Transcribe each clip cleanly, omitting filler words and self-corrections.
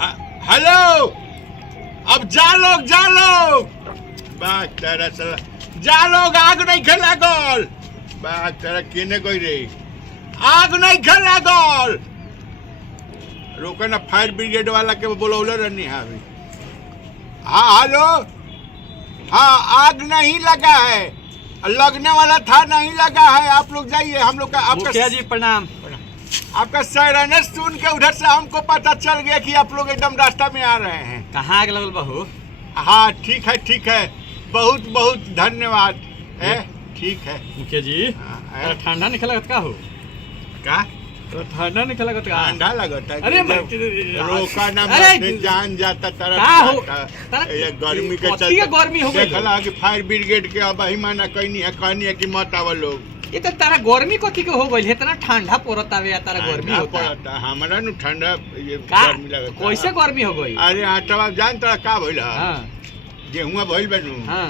Hello अब जा लोग बात तेरा चला जा लोग आग नहीं खेला गोल बात तेरा किने कोई रे आग नहीं खेला गोल रोके ना फायर ब्रिगेड वाला के बोलौले रहनी है अभी। हाँ हेलो हाँ आग नहीं लगा है लगने वाला था नहीं लगा है आप लोग जाइए हम लोग का आपका जी प्रणाम। आपका सायरन सुन के उधर से हमको पता चल गया कि आप लोग एकदम रास्ता में आ रहे हैं। कहाँ आग लगल बहू? हाँ ठीक है बहुत बहुत धन्यवाद है ठीक है मुखिया जी। ठंडा नहीं लगत का हो का ठंडा नहीं लगत का ठंडा लगता है अरे रोका ना जान जाता तरह ये गर्मी के चलते गर्मी हो गई देखला कि फायर ब्रिगेड के अब ही माना कहनी है कि मत आवा लोग ये तो तारा गर्मी कथी के हो गई इतना ठंडा पड़त आवे या तारा गर्मी होता हमरा नु ठंडा ये गर्मी लगता कैसे गर्मी हो गई? अरे आटवा जान तोरा का भइल हां गेहुआ भइल बनु हां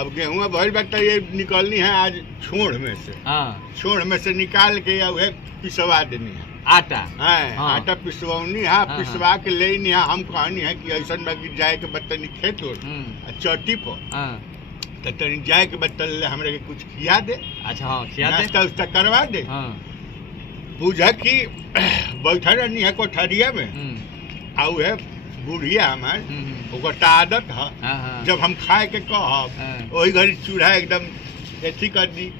अब गेहुआ भइल बा त ये निकलनी है आज छोड़ में से। हां छोड़ में से निकाल के या उहे पिसवा देनी है आटा। हाँ आटा पिसवानी है पिसवा के लेनी है हम कहनी है कि ऐसा बाकी जाए के बतनी खेत हो चट्टी पर तो तनी जाए के बतल हमरे के कुछ खिया दे। अच्छा हाँ खिया दे नाश्ता उस्ता करवा दे। हाँ बुझा कि बैठा रहनी है कोठरिया में आ है बुढ़िया हमार ओकर आदत है जब हम खाए के कहब वही घड़ी चूल्हा एकदम एथी कर दी।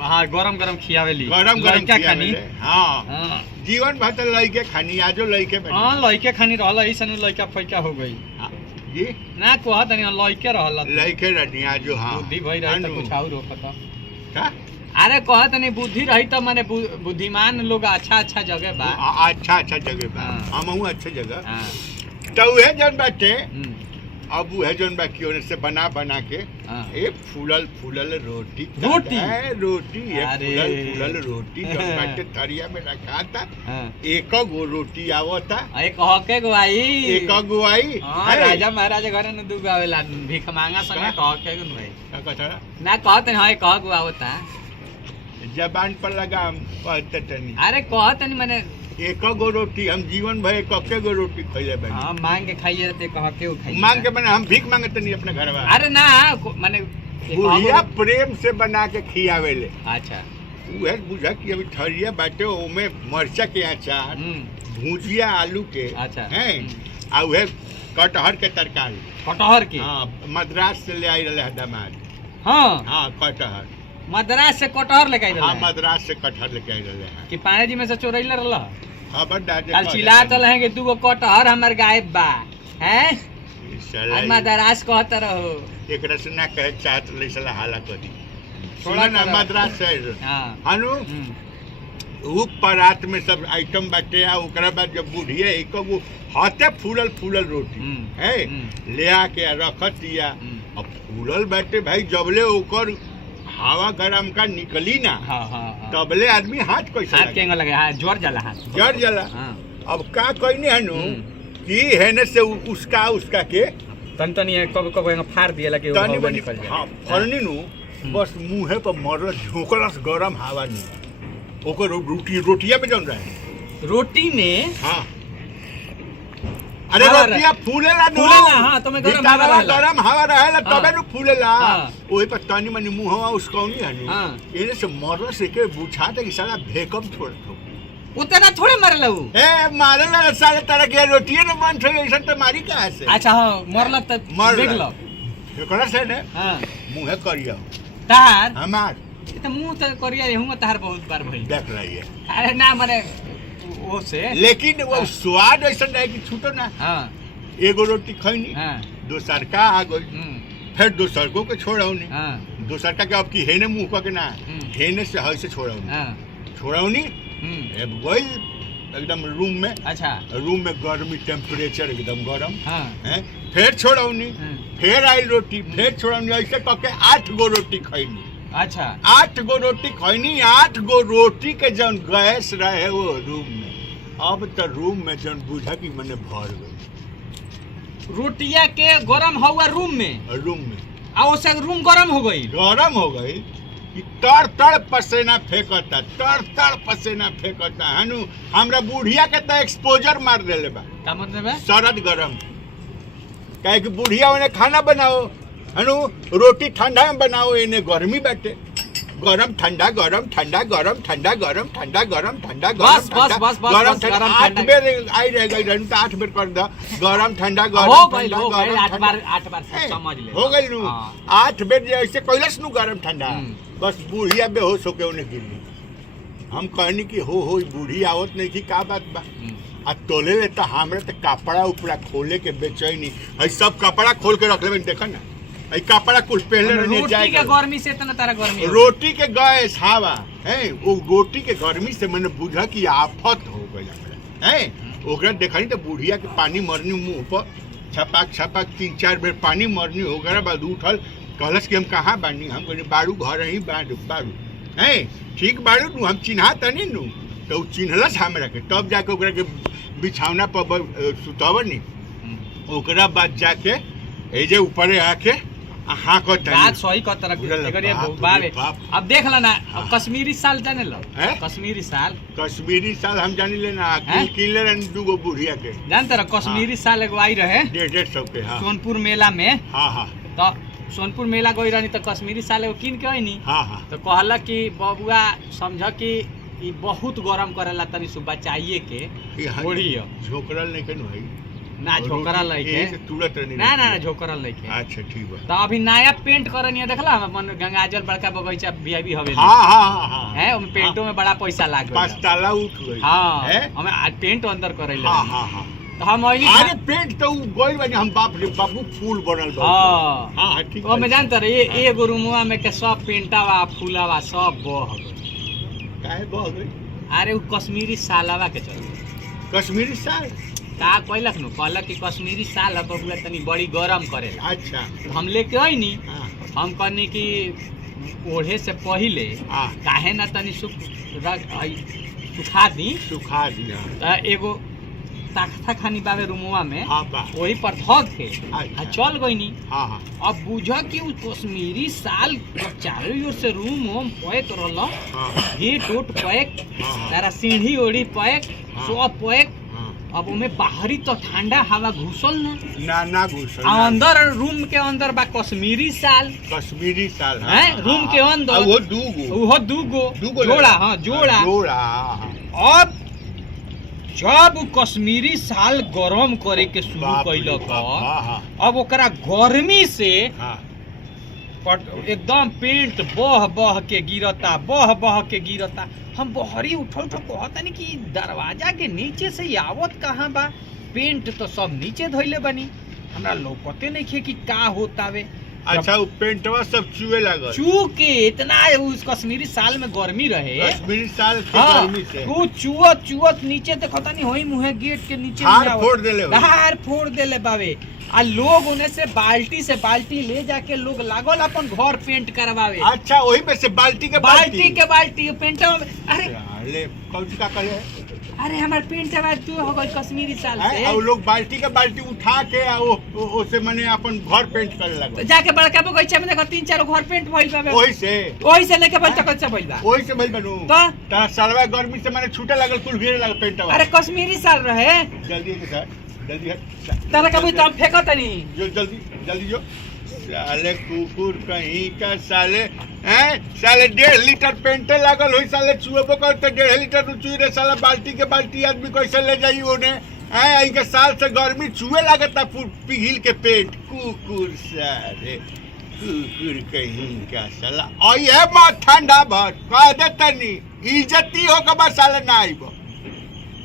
हाँ गरम गरम खियावेली गरम खानी। हाँ जीवन भर तो लइके खानी आजो लइके हाँ लइके खानी रहल ऐसन लइका फैका हो गई जी ना कहत नहीं लइके रहल लइके रहनी आजो। हाँ बुद्धि भई रही त कुछ और रोकता का अरे कहत नहीं बुद्धि रही तो माने बुद्धिमान लोग अच्छा जगह बा अच्छा जगह बा हमहू अच्छा जगह तो उहे जन बाटे अब उहे जन बाकी ओने से बना के एक फूलल रोटी है रोटी फूलल रोटी जन बाटे थरिया में रखा था एक गो रोटी आवता एक हके गवाई एक गवाई राजा महाराजा घर न दुगो आवेला भीख मांगा संगे कहके गवाई का कथा ना कहत नहीं कह गो आवता जबान पर लगा कहते तनी अरे कहत नहीं माने एक गो रोटी हम जीवन भर एक गो रोटी खइले बानी। हां मांग के खाइए ते कह के खाइए मांग के माने हम भीख मांगते नहीं अपने घर में। अरे ना माने बुढ़िया प्रेम से बना के खियावेले। अच्छा उहे बुझा कि अभी थरिया बाटे ओमे मरचा के अचार भुजिया आलू के अच्छा हैं आ उहे कटहर के तरकारी कटहर की। हां मद्रास से ले आई रहे दामाद। हां कटहर मद्रास से कटहर लेके आई रहे। हां मद्रास से कटहर लेके आई रहे हैं कि पानी जी में से चोरैले रहला खबरदार कल चिल्ला चल है कि दूगो कटहर हमर गायब बा हैं आज मद्रास कहत रहो एकरा से ना कहे चाहत ले साला हाला कर दी थोड़ा ना मद्रास से। हां हनु उ परात में सब आइटम बाटे आ ओकरा बाद जब बुढ़िया एक गो हाथे फूलल रोटी है ले आके रखत दिया अब फूलल बाटे भाई जबले ओकर हवा गरम का निकली ना तबले आदमी हाथ कैसे हाथ केंगा लगे हाथ जड़ जला अब का कहनी है नु कि हेने से उसका के तनी कब फाड़ दिए लगे तनी बनी हां फरनी नु बस मुंह पर मर झोंकलस गरम हवा नी ओकर रोटिया पे जन रहे रोटी में। हां अरे रोटिया फूलेला हां तो में गरम हवा रहेला तबे नु फूलेला ओही पर तनी मनी मुंहवा उसकौनी है नु एने से मरल से के बुझाते कि साला भेकम छोड़ दो उतना थोड़े मरला उ ए मारला साले तरह के रोटिए न मन छोड़ ऐसा तो मारी कहां से। अच्छा हां मरला त देख लो एकरा से ने हां मुंह करिया तार हमार त मुंह त करिया हूं तार बहुत बार भई देख रही है। अरे ना माने वो से लेकिन वो स्वाद ऐसा नहीं कि छूटो ना। हाँ एगो रोटी खैनी दोसर का आ गई फिर दोसर को के छोड़ौनी दोसर का के अब की हेने मुंह के ना हेने से हई से छोड़ौनी अब गई एकदम रूम में। अच्छा रूम में गर्मी टेम्परेचर एकदम गरम है फिर छोड़ौनी फिर आई रोटी फिर छोड़ौनी ऐसे कह के 8 गो रोटी खैनी। अच्छा 8 गो रोटी खैनी 8 गो रोटी के जन गैस रहे वो रूम में अब तो रूम में जन बुझा कि मैंने भर गई रोटिया के गरम हुआ रूम में आ उसे रूम गरम हो गई कि तर पसीना फेंकता है नु हमरा बुढ़िया के तो एक्सपोजर मार देले बा। का मतलब है सरद गरम काहे कि बुढ़िया ने खाना बनाओ हनु रोटी ठंडा में बनाओ इन्हें गर्मी बैठे गरम ठंडा गरम ठंडा गरम ठंडा गरम ठंडा गरम ठंडा बस गरम ठंडा 8 बेर आई रहेगा इधर तो 8 बेर कर दो गरम ठंडा हो गइल 8 बार समझ ले हो गइल नु 8 बेर ऐसे कैलस नु गरम ठंडा बस बुढ़िया बेहोश होके उन्हें गिरली हम कहनी कि हो बूढ़ी आवत नहीं की का बात बा आ तोले ले तो हमरे तो कपड़ा उपड़ा खोले के बेचैनी है सब कपड़ा खोल के रख ले देखा ना आई कपड़ा कुल पहले रहने जाए रोटी के गर्मी से इतना तारा गर्मी रोटी के गैस हवा है वो रोटी के गर्मी से मैंने बुझा कि आफत हो गई है ओकरा देखनी तो बुढ़िया के पानी मरनी मुंह पर छपाक 3-4 बेर पानी मरनी ओकरा बाद उठल कहलस कि हम कहाँ बानी हम कहनी बारू घर ही बारू है ठीक बारू नु हम चिन्हा तनी नु तो चिन्हलस हमरा के तब जाके ओकरा के बिछौना पर सुतवनी ओकरा बाद जाके ए जे ऊपर आके हाँ बात सही कह तरह बाबे अब देख ला ना कश्मीरी साल जाने लो कश्मीरी साल हम जानी लेना किन ले दूगो बुढ़िया के जानते रह कश्मीरी साल एगो आई रहे 150 के सोनपुर मेला में हाँ तो सोनपुर मेला गई रहनी तो कश्मीरी साल एगो किन के आईनी तो कहला कि बबुआ समझ कि ई बहुत गरम करेला तनी सु बचाइए के बुढ़िया झोकरल नहीं कनु है ना झोकरा लइके तुरंत ना झोकरा लइके अच्छा ठीक बा तो अभी नया पेंट करनी देखला हम गंगाजल बड़का बगीचा वीआईपी हवेली हां है ओमे पेंटो में बड़ा पैसा लाग गइल 5 ताला उठ गई हां हमें आज पेंट अंदर करैले हां तो हम ओइनी अरे पेंट तो गइल बानी हम बाप रे बाबू फूल बनल बा हां ठीक ओमे जानत रे एगो रूमवा में के सब पेंटावा फूलावा सब बह गइल काहे बह गइल अरे उ कश्मीरी सालवा के चल कश्मीरी साल का कहलक नु कहलक कि कश्मीरी साल अब बबुआ तनी बड़ी गरम करेला अच्छा तो हम लेके आईनी हम कहनी कि ओढ़े से पहले काहे ना तनी सुखा दी एगो ताखा खानी बाबे रूमवा में वही पर धक के चल गईनी अब बुझा कि उ कश्मीरी साल चारों ओर से रूम होम पैक रहल गेट उट पैक तारा सीढ़ी ओढ़ी पैक सब पैक अब उमें बाहरी तो ठंडा हवा घुसल ना घुसल अंदर रूम के अंदर बा कश्मीरी साल है रूम के अंदर वो दूगो जोड़ा अब जब कश्मीरी साल गरम करे के शुरू कैलक अब ओकरा गर्मी से एकदम पेंट बह के गिरता हम बहरी उठो कहतनी कि दरवाजा के नीचे से आवत कहाँ बा पेंट तो सब नीचे धइले बनी हमरा लौकते नहीं खे कि का होतावे अच्छा वो पेंटवा सब चूहे लागल चू के इतना उस कश्मीरी साल में गर्मी रहे कश्मीरी साल के गर्मी से वो चुवत नीचे देखता नहीं होई मुहे गेट के नीचे हार फोड़ देले बावे आ लोग उन्हें से बाल्टी ले जाके लोग लागल अपन घर पेंट करवावे अच्छा वही पे से बाल्टी के पेंट अरे कौन का करे अरे हमार पेंट है तू हो गई कश्मीरी साल से और लोग बाल्टी उठा के ओसे माने अपन घर पेंट करे लगे तो जाके बड़का बगीचा में देखो 3-4 घर पेंट भइल बाबे ओही से लेके बल तक से भइल बा ओही से भइल बनू तो तारा सालवा गर्मी से माने छूटे लागल कुल गिरे लागल पेंटवा अरे कश्मीरी साल रहे जल्दी तारा कभी तब फेंको तनी जो जल्दी जो साले कुकुर कहीं का साले साले 1.5 लीटर पेंटे लागल हुई साले चूहे बकर तो 1.5 लीटर चूहे रे साला बाल्टी आदमी कैसे ले जाई ओने इनके साल से गर्मी चूहे लागता पिघिल के पेंट कुकुर साले कुकुर कहीं का साला आई है मां ठंडा भर कह दे तनी इज्जती हो के बस साले ना आइबो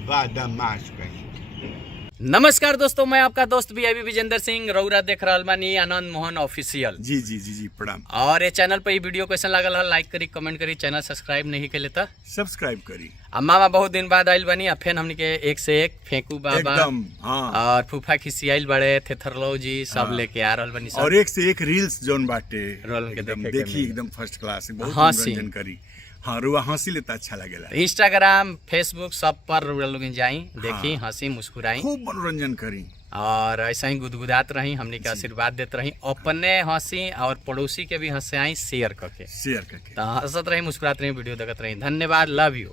बदमाश कहीं। नमस्कार दोस्तों, मैं आपका दोस्त वीआईपी विजेंद्र सिंह रउरा देख रहल बानी आनंद मोहन ऑफिशियल। जी प्रणाम। और ये चैनल पे ये वीडियो कैसा लागल है लाइक करी कमेंट करी, चैनल सब्सक्राइब नहीं के लेता सब्सक्राइब करी। मामा बहुत दिन बाद आइल बानी फिर हमने के एक से एक फेंकू बाबा और फूफा खिसियाइल बड़े थेथरलो जी सब लेके आ रहल बानी और एक से एक रील्स जोन बाटे रोल के देखी एकदम फर्स्ट क्लास बहुत मनोरंजन करी। हाँ रुआ हंसी लेता अच्छा लगेला। इंस्टाग्राम फेसबुक सब पर रुआ लोग जाई देखी हंसी मुस्कुराई खूब मनोरंजन करी और ऐसा ही गुदगुदात रही हमने के आशीर्वाद देते रही अपने हंसी और पड़ोसी के भी हंसे आई शेयर करके तो हंसत रही मुस्कुरात रही वीडियो देखते रही। धन्यवाद, लव यू।